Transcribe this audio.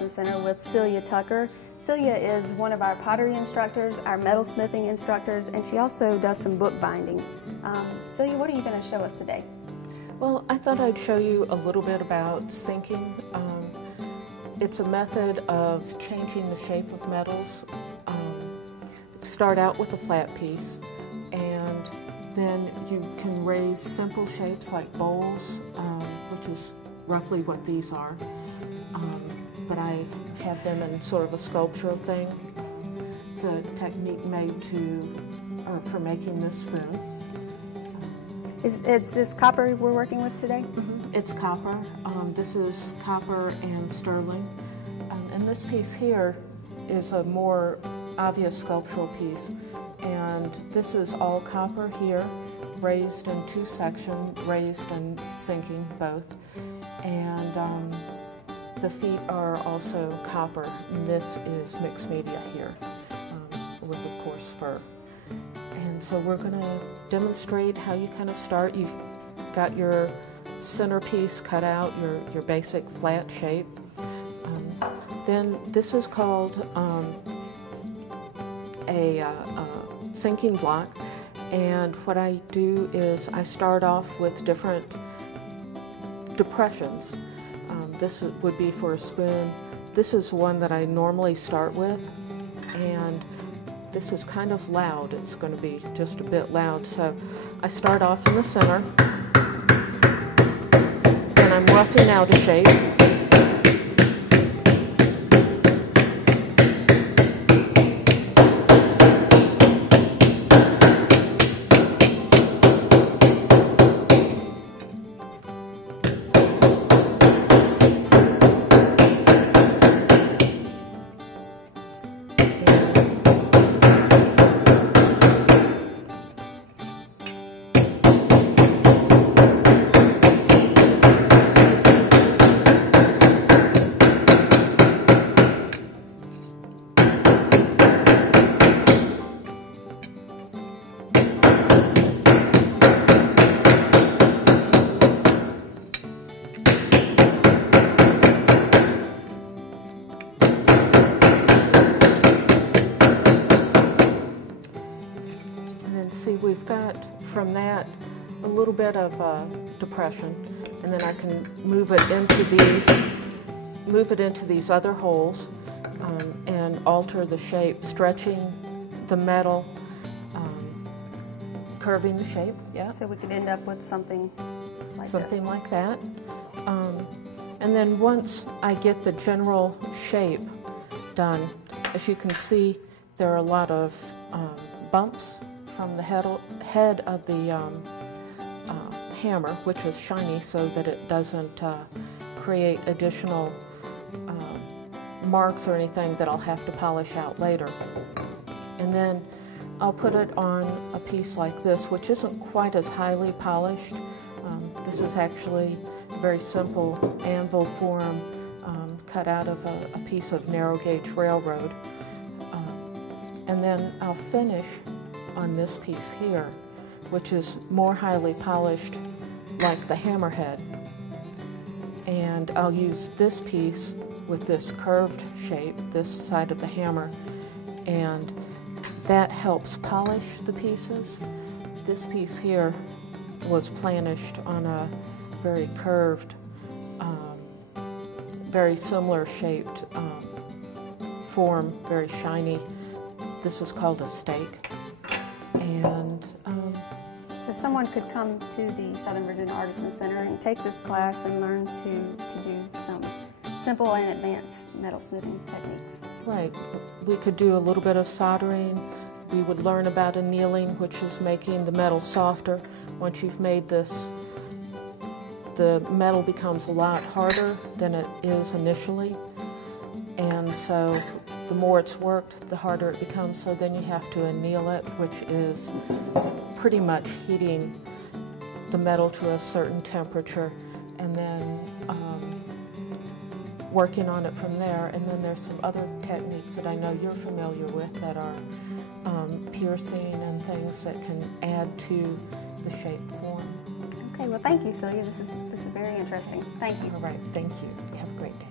Artisan Center with Celia Tucker. Celia is one of our pottery instructors, our metalsmithing instructors, and she also does some bookbinding. Celia, what are you going to show us today? Well, I thought I'd show you a little bit about sinking. It's a method of changing the shape of metals. Start out with a flat piece, and then you can raise simple shapes like bowls, which is roughly what these are. But I have them in sort of a sculptural thing. It's a technique made for making this spoon. Is this copper we're working with today? Mm-hmm. It's copper. This is copper and sterling. And this piece here is a more obvious sculptural piece. And this is all copper here, raised in two sections, raised and sinking both. And the feet are also copper. And this is mixed media here, with, of course, fur. And so we're going to demonstrate how you kind of start. You've got your centerpiece cut out, your basic flat shape. Then this is called a sinking block. And what I do is I start off with different depressions. This would be for a spoon. This is one that I normally start with, and this is kind of loud. It's going to be just a bit loud. So I start off in the center, and I'm roughing out a shape. See, we've got from that a little bit of depression, and then I can move it into these other holes, and alter the shape, stretching the metal, curving the shape. Yeah. So we could end up with something like something like that. And then once I get the general shape done, as you can see, there are a lot of bumps from the head of the hammer, which is shiny so that it doesn't create additional marks or anything that I'll have to polish out later. And then I'll put it on a piece like this, which isn't quite as highly polished. This is actually a very simple anvil form cut out of a piece of narrow gauge railroad. And then I'll finish on this piece here, which is more highly polished like the hammerhead. And I'll use this piece with this curved shape, this side of the hammer, and that helps polish the pieces. This piece here was planished on a very curved, very similar shaped form, very shiny. This is called a stake. And so someone could come to the Southern Virginia Artisan Center and take this class and learn to do some simple and advanced metalsmithing techniques. Right. We could do a little bit of soldering. We would learn about annealing, which is making the metal softer. Once you've made this, the metal becomes a lot harder than it is initially. And so the more it's worked, the harder it becomes, so then you have to anneal it, which is pretty much heating the metal to a certain temperature, and then working on it from there. And then there's some other techniques that I know you're familiar with that are piercing and things that can add to the shape form. Okay, well thank you, Celia. This is very interesting. Thank you. All right, thank you. You have a great day.